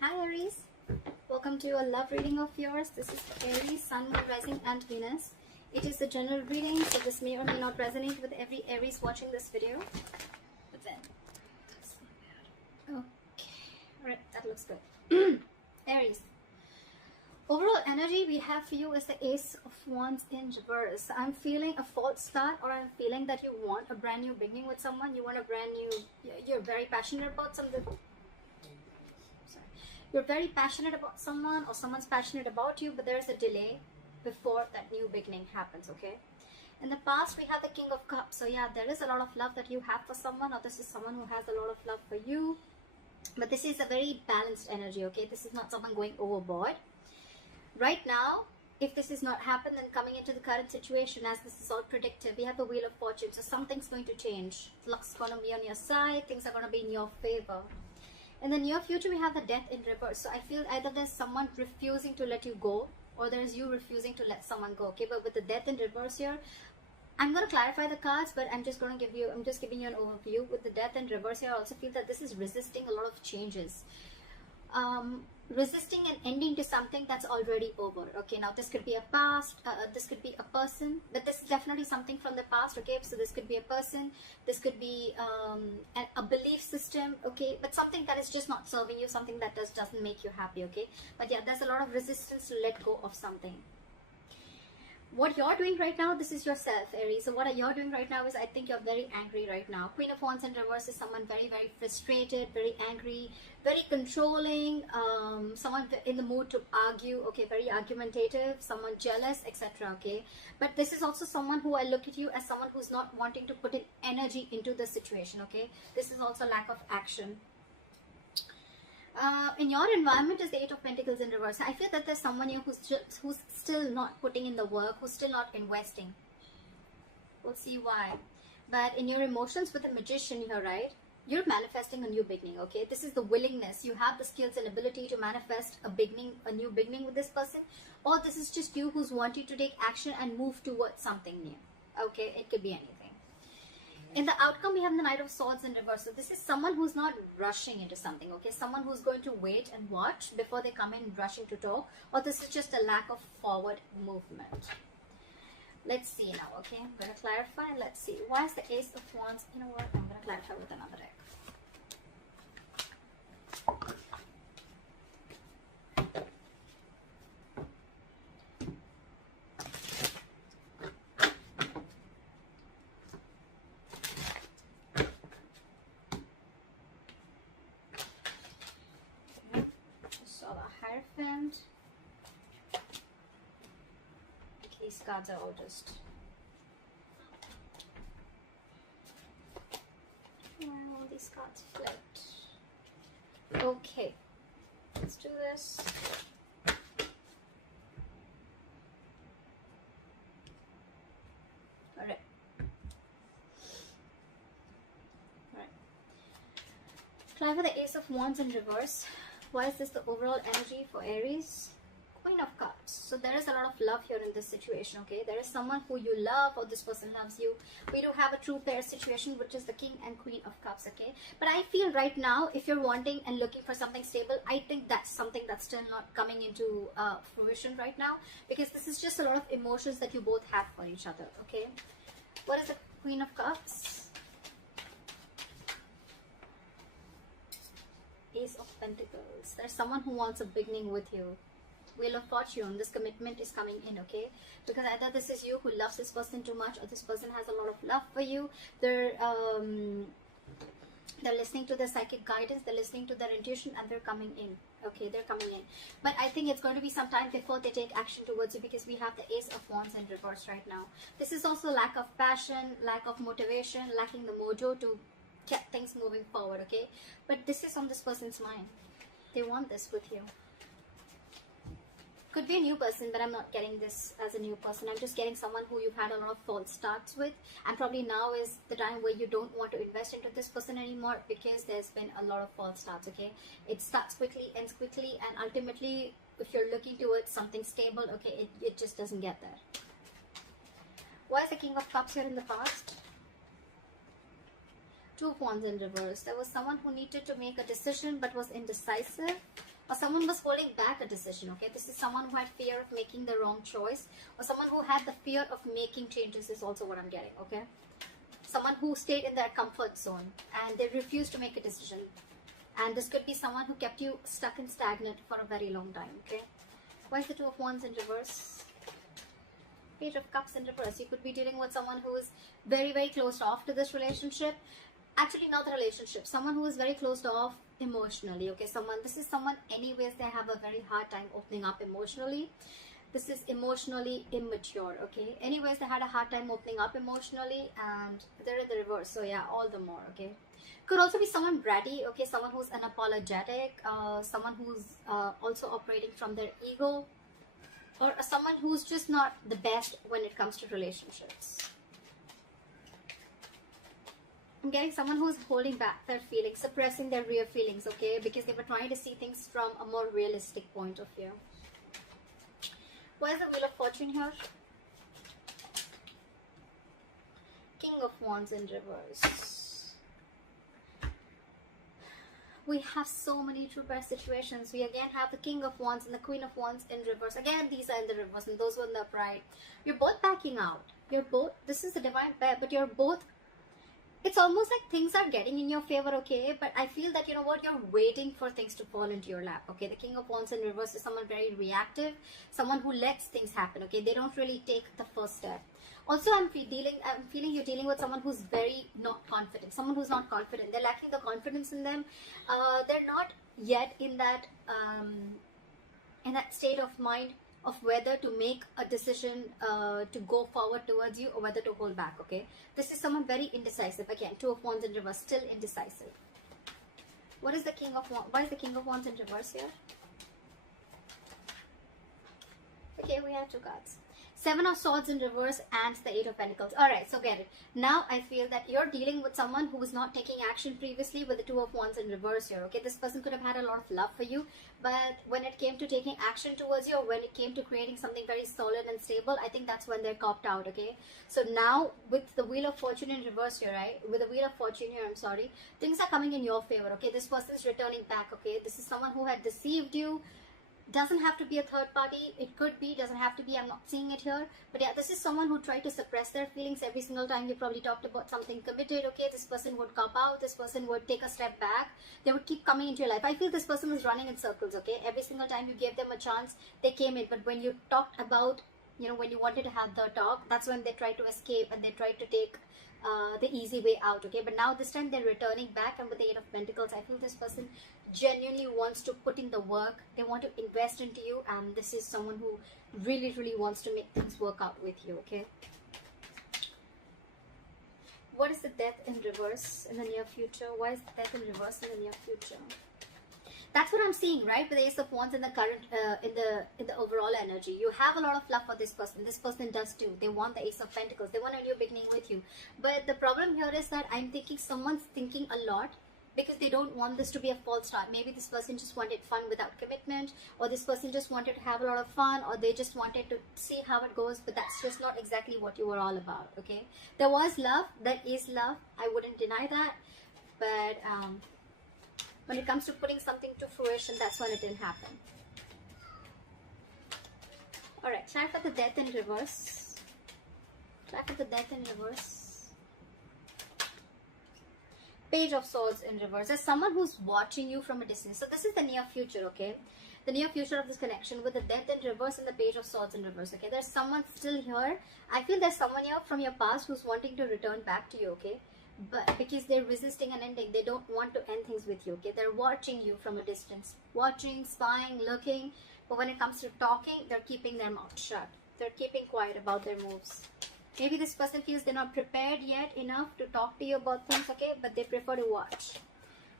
Hi Aries, welcome to a love reading of yours. This is for Aries, Sun, Moon, Rising and Venus. It is a general reading, so this may or may not resonate with every Aries watching this video. But then, okay, alright, that looks good. Aries, overall energy we have for you is the Ace of Wands in reverse. I'm feeling a false start, or I'm feeling that you want a brand new beginning with someone. You want a brand new, you're very passionate about something. You're very passionate about someone, or someone's passionate about you, but there's a delay before that new beginning happens, okay? In the past, we have the King of Cups. So yeah, there is a lot of love that you have for someone, or this is someone who has a lot of love for you. But this is a very balanced energy, okay? This is not someone going overboard. Right now, if this is not happened, then coming into the current situation, as this is all predictive, we have the Wheel of Fortune. So something's going to change. Luck's going to be on your side. Things are going to be in your favor. In the near future, we have the Death in reverse. So I feel either there's someone refusing to let you go, or there's you refusing to let someone go, okay? But with the Death in reverse here, I'm going to clarify the cards, but I'm just giving you an overview. With the Death in reverse here, I also feel that this is resisting a lot of changes. Resisting an ending to something that's already over, okay? Now this could be a past, this could be a person, but this is definitely something from the past, okay? So this could be a person, this could be a belief system, okay? But something that is just not serving you, something that doesn't make you happy, okay? But yeah, there's a lot of resistance to let go of something. What you're doing right now, this is yourself, Aries. So what you're doing right now is, I think you're very angry right now. Queen of Wands in reverse is someone very, very frustrated, very angry, very controlling, someone in the mood to argue, okay, very argumentative, someone jealous, etc., okay? But this is also someone who I look at you as someone who's not wanting to put in energy into the situation, okay? This is also lack of action. In your environment is the Eight of Pentacles in reverse. I feel that there's someone here who's still not putting in the work, who's still not investing. We'll see why. But in your emotions with the Magician here, right? You're manifesting a new beginning, okay? This is the willingness. You have the skills and ability to manifest a new beginning with this person. Or this is just you who's wanting to take action and move towards something new. Okay, it could be anything. In the outcome, we have the Knight of Swords in reverse. So this is someone who's not rushing into something, okay? Someone who's going to wait and watch before they come in rushing to talk. Or this is just a lack of forward movement. Let's see now, okay? I'm going to clarify. Let's see. Why is the Ace of Wands? You know what? I'm going to clarify with another deck. Hierophant. These cards are all just all these cards flipped. Okay, let's do this. Alright. Try for the Ace of Wands in reverse. Why is this the overall energy for Aries? Queen of Cups. So there is a lot of love here in this situation, okay? There is someone who you love, or this person loves you. We do have a true pair situation, which is the King and Queen of Cups, okay? But I feel right now, if you're wanting and looking for something stable, I think that's something that's still not coming into fruition right now, because this is just a lot of emotions that you both have for each other, okay? What is the Queen of Cups? Ace of Pentacles. There's someone who wants a beginning with you. Wheel of Fortune. This commitment is coming in, okay? Because either this is you who loves this person too much, or this person has a lot of love for you. They're listening to their psychic guidance, they're listening to their intuition, and they're coming in. Okay, they're coming in. But I think it's going to be some time before they take action towards you, because we have the Ace of Wands in reverse right now. This is also lack of passion, lack of motivation, lacking the mojo to get things moving forward, okay? But this is on this person's mind. They want this with you. Could be a new person, but I'm not getting this as a new person. I'm just getting someone who you've had a lot of false starts with, and probably now is the time where you don't want to invest into this person anymore, because there's been a lot of false starts, okay? It starts quickly, ends quickly, and ultimately, if you're looking towards something stable, okay, it just doesn't get there. Why is the King of Cups here in the past? Two of Wands in reverse. There was someone who needed to make a decision but was indecisive. or someone was holding back a decision, okay? This is someone who had fear of making the wrong choice, or someone who had the fear of making changes is also what I'm getting, okay? Someone who stayed in their comfort zone and they refused to make a decision. And this could be someone who kept you stuck and stagnant for a very long time, okay? Why is the Two of Wands in reverse? Page of Cups in reverse. You could be dealing with someone who is very, very closed off to this relationship. Actually, not the relationship. Someone who is very closed off emotionally, okay? This is someone, anyways, they have a very hard time opening up emotionally. This is emotionally immature, okay? Anyways, they had a hard time opening up emotionally, and they're in the reverse. So yeah, all the more, okay? Could also be someone bratty, okay? Someone who's unapologetic, someone who's also operating from their ego, or someone who's just not the best when it comes to relationships. I'm getting someone who's holding back their feelings, suppressing their real feelings, okay? Because they were trying to see things from a more realistic point of view. Why is the Wheel of Fortune here? King of Wands in reverse. We have so many true pair situations. We again have the King of Wands and the Queen of Wands in reverse. Again, these are in the reverse and those were in the upright. You're both backing out. You're both, this is the divine pair, but you're both, it's almost like things are getting in your favor, okay? But I feel that, you know what, you're waiting for things to fall into your lap, okay? The King of Wands in reverse is someone very reactive, someone who lets things happen, okay? They don't really take the first step. Also, I'm feeling you're dealing with someone who's very not confident, someone who's not confident. They're lacking the confidence in them. They're not yet in that state of mind of whether to make a decision to go forward towards you or whether to hold back, okay? This is someone very indecisive. Again, Two of Wands in reverse, still indecisive. What is the King of Wands? Why is the King of Wands in reverse here? Okay, we have two cards. Seven of Swords in reverse and the Eight of Pentacles. Alright, so get it. Now I feel that you're dealing with someone who was not taking action previously with the Two of Wands in reverse here, okay? This person could have had a lot of love for you, but when it came to taking action towards you, or when it came to creating something very solid and stable, I think that's when they're copped out, okay? So now with the Wheel of Fortune in reverse here, right? With the Wheel of Fortune here, I'm sorry, things are coming in your favor, okay? This person is returning back, okay? This is someone who had deceived you. Doesn't have to be a third party. It could be, doesn't have to be. I'm not seeing it here. But yeah, this is someone who tried to suppress their feelings every single time you probably talked about something committed, okay? This person would cop out. This person would take a step back. They would keep coming into your life. I feel this person is running in circles, okay? Every single time you gave them a chance, they came in. But when you talked about, you know, when you wanted to have the talk, that's when they tried to escape and they tried to take the easy way out, okay? But now this time they're returning back, and with the Eight of Pentacles, I feel this person genuinely wants to put in the work. They want to invest into you, and this is someone who really, really wants to make things work out with you, okay? What is the Death in reverse in the near future? Why is the Death in reverse in the near future? That's what I'm seeing, right? With the Ace of Wands in the current, in the overall energy. You have a lot of love for this person. This person does too. They want the Ace of Pentacles. They want a new beginning with you. But the problem here is that I'm thinking someone's thinking a lot because they don't want this to be a false start. Maybe this person just wanted fun without commitment, or this person just wanted to have a lot of fun, or they just wanted to see how it goes, but that's just not exactly what you were all about, okay? There was love. There is love. I wouldn't deny that. But when it comes to putting something to fruition, that's when it didn't happen. Alright, try for the Death in reverse. Try for the Death in reverse. Page of Swords in reverse. There's someone who's watching you from a distance. So this is the near future, okay? The near future of this connection with the Death in reverse and the Page of Swords in reverse, okay? There's someone still here. I feel there's someone here from your past who's wanting to return back to you, okay? But because they're resisting an ending, they don't want to end things with you, okay? They're watching you from a distance. Watching, spying, looking. But when it comes to talking, they're keeping their mouth shut. They're keeping quiet about their moves. Maybe this person feels they're not prepared yet enough to talk to you about things, okay? But they prefer to watch.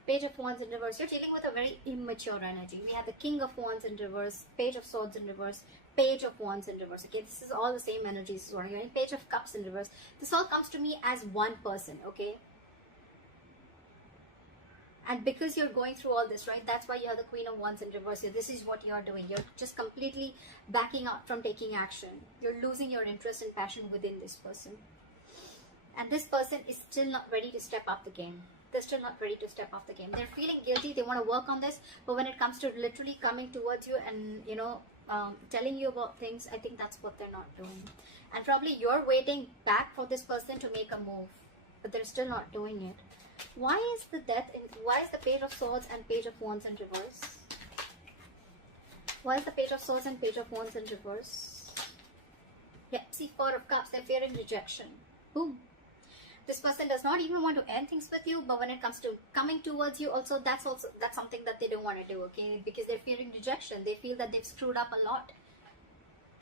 Page of Wands in reverse. You're dealing with a very immature energy. We have the King of Wands in reverse, Page of Swords in reverse, Page of Wands in reverse, okay? This is all the same energies. So you're in Page of Cups in reverse. This all comes to me as one person, okay? And because you're going through all this, right, that's why you're the Queen of Wands in reverse here. This is what you're doing. You're just completely backing out from taking action. You're losing your interest and passion within this person. And this person is still not ready to step up the game. they're still not ready to step off the game. They're feeling guilty, they want to work on this, but when it comes to literally coming towards you and, you know, telling you about things, I think that's what they're not doing. And probably you're waiting back for this person to make a move, but they're still not doing it. Why is the death in, why is the Page of Swords and Page of Wands in reverse? Why is the Page of Swords and Page of Wands in reverse? Yeah, see, Four of Cups, they're fearing rejection. Boom. This person does not even want to end things with you, but when it comes to coming towards you, also that's something that they don't want to do, okay? Because they're fearing rejection. They feel that they've screwed up a lot.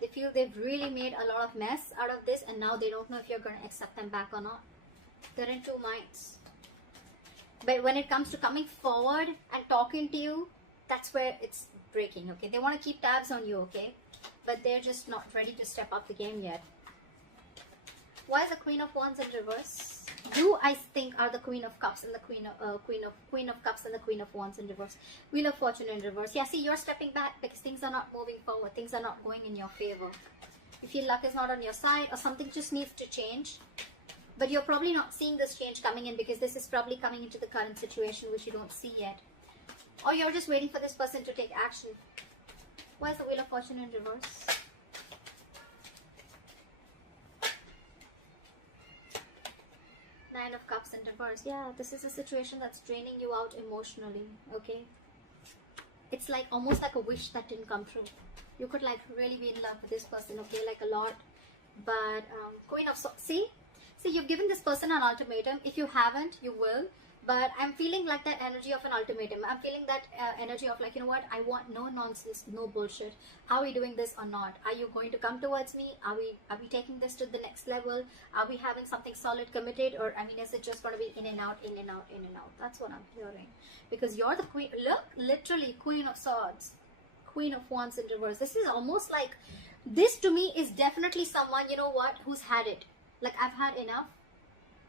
They feel they've really made a lot of mess out of this, and now they don't know if you're going to accept them back or not. They're in two minds. But when it comes to coming forward and talking to you, that's where it's breaking, okay? They want to keep tabs on you, okay? But they're just not ready to step up the game yet. Why is the Queen of Wands in reverse? You, I think, are the Queen of Cups and the Queen of Cups and the Queen of Wands in reverse. Wheel of Fortune in reverse. Yeah, see, you're stepping back because things are not moving forward. Things are not going in your favor. You feel luck is not on your side, or something just needs to change. But you're probably not seeing this change coming in because this is probably coming into the current situation which you don't see yet. Or you're just waiting for this person to take action. Why is the Wheel of Fortune in reverse? Nine of Cups in reverse. Yeah, this is a situation that's draining you out emotionally, okay? It's like almost like a wish that didn't come true. You could like really be in love with this person, okay, like a lot. But Queen of Swords, see, you've given this person an ultimatum. If you haven't, you will. But I'm feeling like that energy of an ultimatum. I'm feeling that energy of like, you know what, I want no nonsense, no bullshit. Are we doing this or not? Are you going to come towards me? Are we taking this to the next level? Are we having something solid committed? Or, I mean, is it just going to be in and out, in and out, in and out? That's what I'm hearing. Because you're the queen. Look, literally, Queen of Swords, Queen of Wands in reverse. This is almost like, this to me is definitely someone, you know what, who's had it. Like, I've had enough.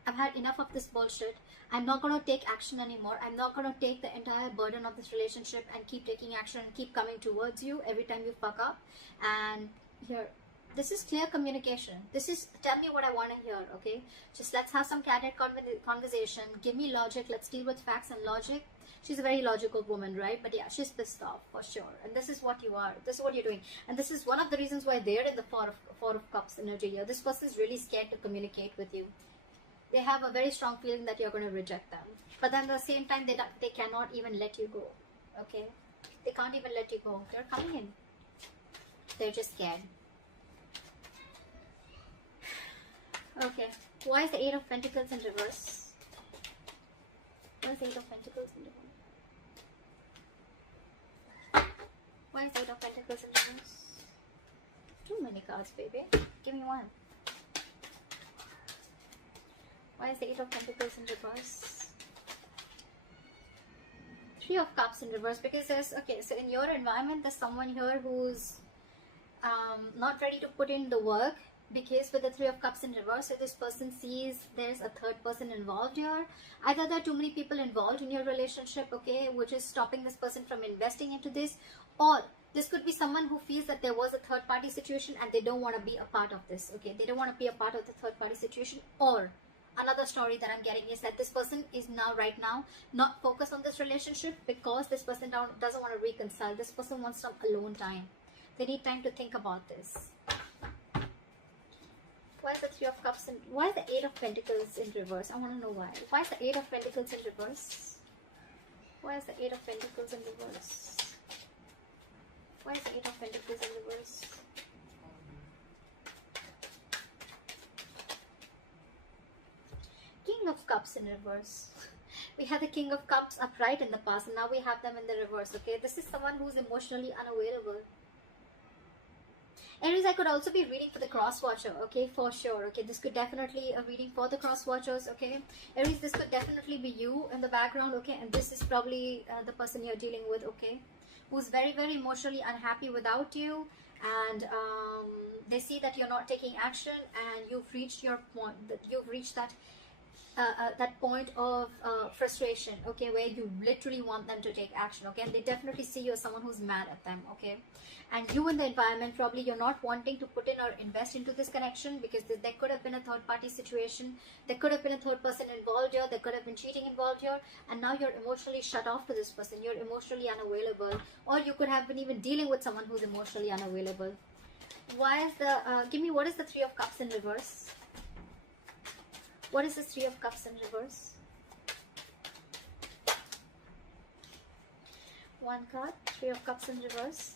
I've had enough of this bullshit. I'm not going to take action anymore. I'm not going to take the entire burden of this relationship and keep taking action and keep coming towards you every time you fuck up. And here, this is clear communication. This is, tell me what I want to hear, okay? Just let's have some candid conversation. Give me logic. Let's deal with facts and logic. She's a very logical woman, right? But yeah, she's pissed off for sure. And this is what you are. This is what you're doing. And this is one of the reasons why they're in the Four of Cups energy here. This person is really scared to communicate with you. They have a very strong feeling that you're going to reject them. But then at the same time, they cannot even let you go. Okay? They can't even let you go. They're coming in. They're just scared. Okay. Why is the Eight of Pentacles in reverse? Why is the Eight of Pentacles in reverse? Why is the Eight of Pentacles in reverse? Too many cards, baby. Give me one. Why is the Eight of Pentacles in reverse? Three of Cups in reverse, because there's, okay, so in your environment, there's someone here who's not ready to put in the work, because with the Three of Cups in reverse, so this person sees there's a third person involved here. Either there are too many people involved in your relationship, okay, which is stopping this person from investing into this, or this could be someone who feels that there was a third party situation and they don't want to be a part of this, okay, they don't want to be a part of the third party situation. Or another story that I'm getting is that this person is right now not focused on this relationship because this person doesn't want to reconcile. This person wants some alone time. They need time to think about this. Why is the Three of Cups and why is the Eight of Pentacles in reverse? I want to know why. Why is the Eight of Pentacles in reverse? Why is the Eight of Pentacles in reverse? Why is the Eight of Pentacles in reverse? King of Cups in reverse. We had the King of Cups upright in the past, and now we have them in the reverse, okay? This is someone who's emotionally unavailable. Aries, I could also be reading for the cross watcher, okay, for sure, okay? This could definitely a reading for the cross watchers, okay? Aries, this could definitely be you in the background, okay? And this is probably the person you're dealing with, okay? Who's very, very emotionally unhappy without you, and they see that you're not taking action, and you've reached your point, that you've reached that that point of frustration, okay, where you literally want them to take action, okay, and they definitely see you as someone who's mad at them, okay, and you in the environment, probably you're not wanting to put in or invest into this connection because there could have been a third party situation, there could have been a third person involved here, there could have been cheating involved here, and now you're emotionally shut off to this person, you're emotionally unavailable, or you could have been even dealing with someone who's emotionally unavailable. Why is the give me, what is the Three of Cups in reverse? What is the Three of Cups in reverse? One card, Three of Cups in reverse.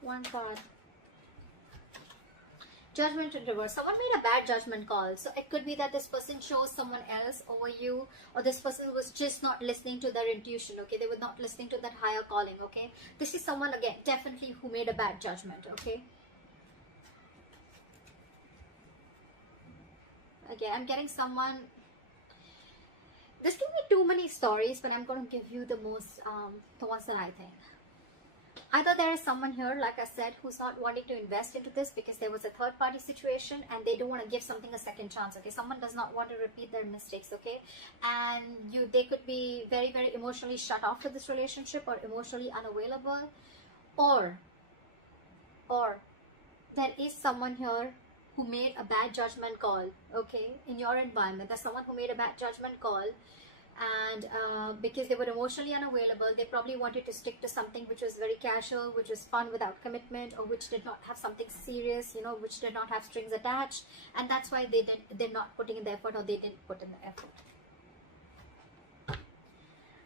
One card. Judgment in reverse. Someone made a bad judgment call. So it could be that this person chose someone else over you, or this person was just not listening to their intuition, okay? They were not listening to that higher calling, okay? This is someone, again, definitely who made a bad judgment, okay? Okay, I'm getting someone. This give me too many stories, but I'm going to give you the most, the ones that I think. Either there is someone here, like I said, who's not wanting to invest into this because there was a third party situation and they don't want to give something a second chance, okay? Someone does not want to repeat their mistakes, okay? And they could be very, very emotionally shut off to this relationship or emotionally unavailable, or there is someone here who made a bad judgment call, okay, in your environment. There's someone who made a bad judgment call, and because they were emotionally unavailable, they probably wanted to stick to something which was very casual, which was fun without commitment, or which did not have something serious, you know, which did not have strings attached, and that's why they're not putting in the effort, or they didn't put in the effort.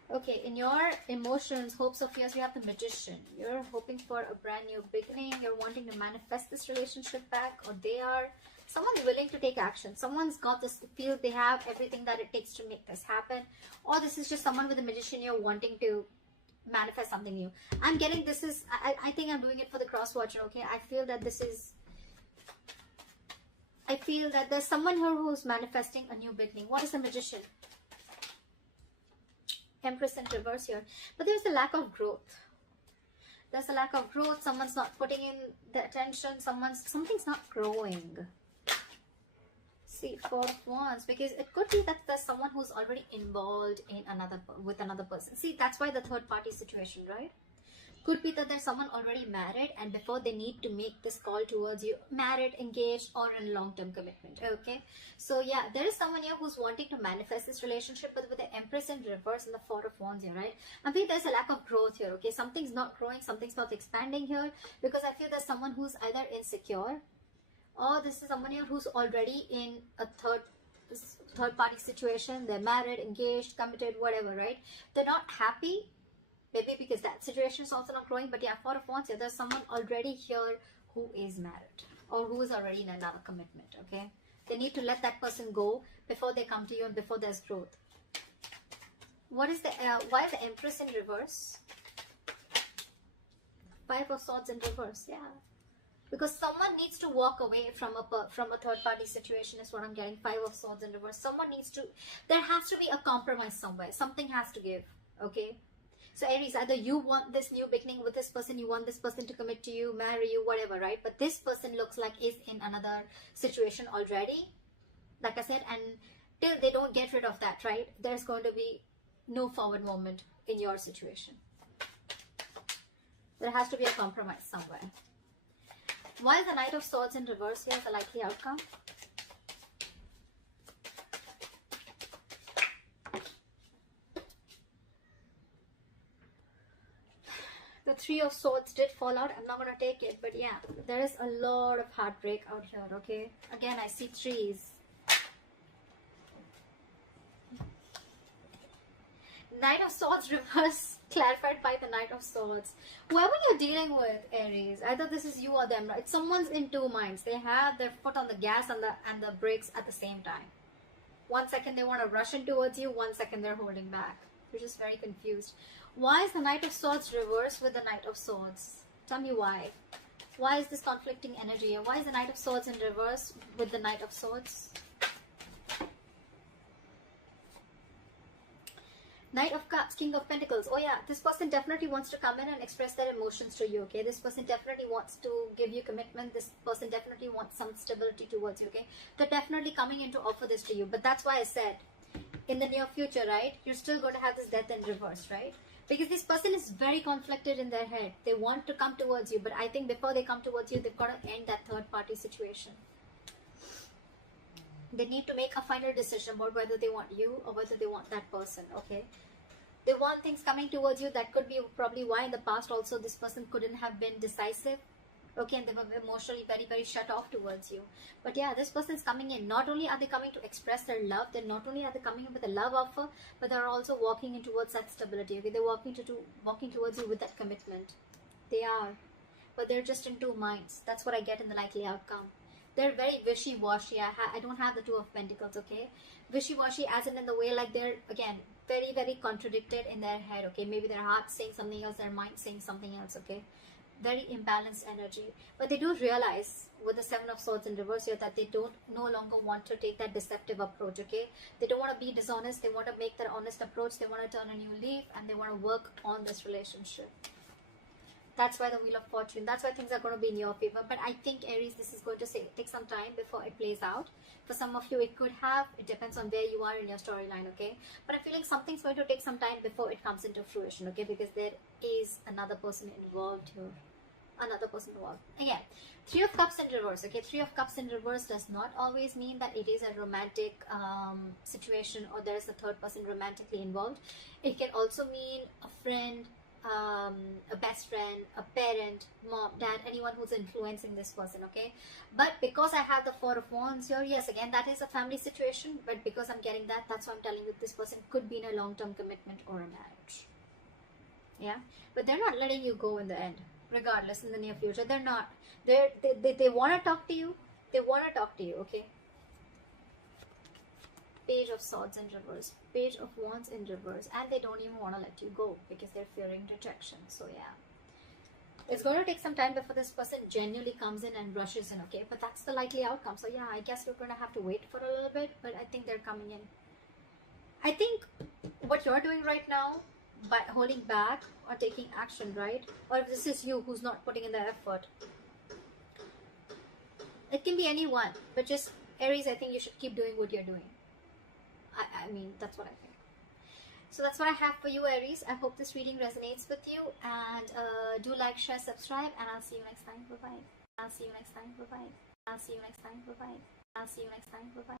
Okay, in your emotions, hopes of yours, you have the Magician. You're hoping for a brand new beginning. You're wanting to manifest this relationship back, or they are. Someone's willing to take action. Someone's got this, feel they have everything that it takes to make this happen. Or this is just someone with a Magician you're wanting to manifest something new. I'm getting this is, I think I'm doing it for the cross watcher, okay? I feel that this is, I feel that there's someone here who's manifesting a new beginning. What is the Magician? Empress in reverse here, but there's a lack of growth. There's a lack of growth. Someone's not putting in the attention. Something's not growing. See, Four of Wands, because it could be that there's someone who's already involved in with another person. See, that's why the third party situation, right? Could be that there's someone already married, and before they need to make this call towards you, married, engaged, or in long-term commitment, okay? So yeah, there is someone here who's wanting to manifest this relationship, but with the Empress in reverse and the Four of Wands here, right? I think there's a lack of growth here, okay? Something's not growing, something's not expanding here, because I feel there's someone who's either insecure, or this is someone here who's already in a third party situation. They're married, engaged, committed, whatever, right? They're not happy. Maybe because that situation is also not growing. But yeah, Four of Wands here, there's someone already here who is married, or who is already in another commitment, okay? They need to let that person go before they come to you and before there's growth. What is the, why is the Empress in reverse? Five of Swords in reverse, yeah. Because someone needs to walk away from a third party situation is what I'm getting. Five of Swords in reverse. Someone needs to, there has to be a compromise somewhere. Something has to give, okay? So Aries, either you want this new beginning with this person, you want this person to commit to you, marry you, whatever, right? But this person looks like is in another situation already, like I said, and till they don't get rid of that, right, there's going to be no forward movement in your situation. There has to be a compromise somewhere. Why is the Knight of Swords in reverse here the likely outcome? The Three of Swords did fall out. I'm not going to take it, but yeah, there is a lot of heartbreak out here, okay? Again, I see threes. Knight of Swords reverse clarified by the Knight of Swords. Whoever you're dealing with, Aries, either this is you or them, right? Someone's in two minds. They have their foot on the gas and the brakes at the same time. 1 second they want to rush in towards you, 1 second they're holding back. They're just very confused. Why is the Knight of Swords reversed with the Knight of Swords? Tell me why. Why is this conflicting energy here? Why is the Knight of Swords in reverse with the Knight of Swords? Knight of Cups, King of Pentacles. Oh yeah, this person definitely wants to come in and express their emotions to you, okay? This person definitely wants to give you commitment. This person definitely wants some stability towards you, okay? They're definitely coming in to offer this to you. But that's why I said, in the near future, right, you're still going to have this death in reverse, right? Because this person is very conflicted in their head. They want to come towards you, but I think before they come towards you, they've got to end that third party situation. They need to make a final decision about whether they want you or whether they want that person, okay? They want things coming towards you. That could be probably why in the past also this person couldn't have been decisive, okay? And they were emotionally very, very shut off towards you. But yeah, this person is coming in. Not only are they coming to express their love, then not only are they coming in with a love offer, but they're also walking in towards that stability, okay? They're walking towards you with that commitment. They are. But they're just in two minds. That's what I get in the likely outcome. They're very wishy-washy. I don't have the Two of Pentacles, okay? Wishy-washy as in the way like they're, again, very, very contradicted in their head, okay? Maybe their heart's saying something else, their mind's saying something else, okay? Very imbalanced energy. But they do realize with the Seven of Swords in reverse here that they don't no longer want to take that deceptive approach, okay? They don't want to be dishonest. They want to make that honest approach. They want to turn a new leaf and they want to work on this relationship. That's why the Wheel of Fortune. That's why things are going to be in your favor. But I think, Aries, this is going to take some time before it plays out. For some of you, it could have. It depends on where you are in your storyline, okay? But I'm feeling something's going to take some time before it comes into fruition, okay? Because there is another person involved here. Another person involved. Again, Three of Cups in reverse, okay? Three of Cups in reverse does not always mean that it is a romantic situation or there is a third person romantically involved. It can also mean a friend, a best friend, a parent, mom, dad, anyone who's influencing this person, okay? But because I have the Four of Wands here, yes, again, that is a family situation, but because I'm getting that, that's why I'm telling you this person could be in a long-term commitment or a marriage. Yeah, but they're not letting you go in the end, regardless, in the near future. They're not. They want to talk to you. They want to talk to you, okay? Page of Swords in reverse, Page of Wands in reverse, and they don't even want to let you go because they're fearing rejection. So yeah, it's going to take some time before this person genuinely comes in and rushes in, okay? But that's the likely outcome. So yeah, I guess we're going to have to wait for a little bit, but I think they're coming in. I think what you're doing right now by holding back or taking action, right? Or if this is you who's not putting in the effort, it can be anyone, but just Aries, I think you should keep doing what you're doing. I mean, that's what I think. So that's what I have for you, Aries. I hope this reading resonates with you. And do like, share, subscribe. And I'll see you next time. Bye-bye. I'll see you next time. Bye-bye. I'll see you next time. Bye-bye. I'll see you next time. Bye-bye.